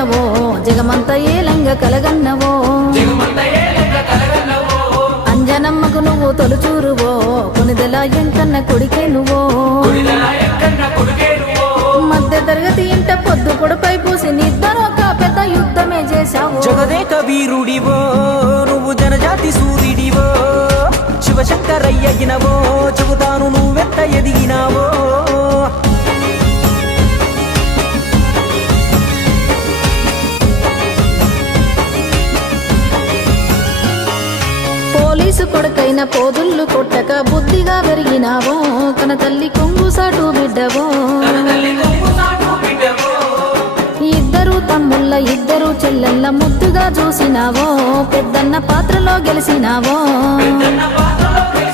కొలువైనవో జగమంత ఏలంగా కలగన్నవో అంజనమ్మకు నువ్వు తొలుచూరువో కొనిదెల ఎంకన్న కొడికే నువ్వో మధ్య తరగతి ఇంట పొద్దు పొడుపై పూసి నిద్దరు ఒక పెద్ద యుద్ధమే చేశావు జగదేక వీరుడివో నువ్వు జనజాతి సూర్యుడివో శివశంకరయ్యగినవో చెబుతాను నువ్వెంత ఎదిగినావో పోలీసు కొడుకైన పోదుళ్ళు కొట్టక బుద్ధిగా పెరిగినావో కన తల్లి కొంగు సాటు బిడ్డవో ఇద్దరు తమ్ముళ్ళ ఇద్దరు చెల్లెళ్ళ ముద్దుగా చూసినావో పెద్దన్న పాత్రలో గెలిసినావో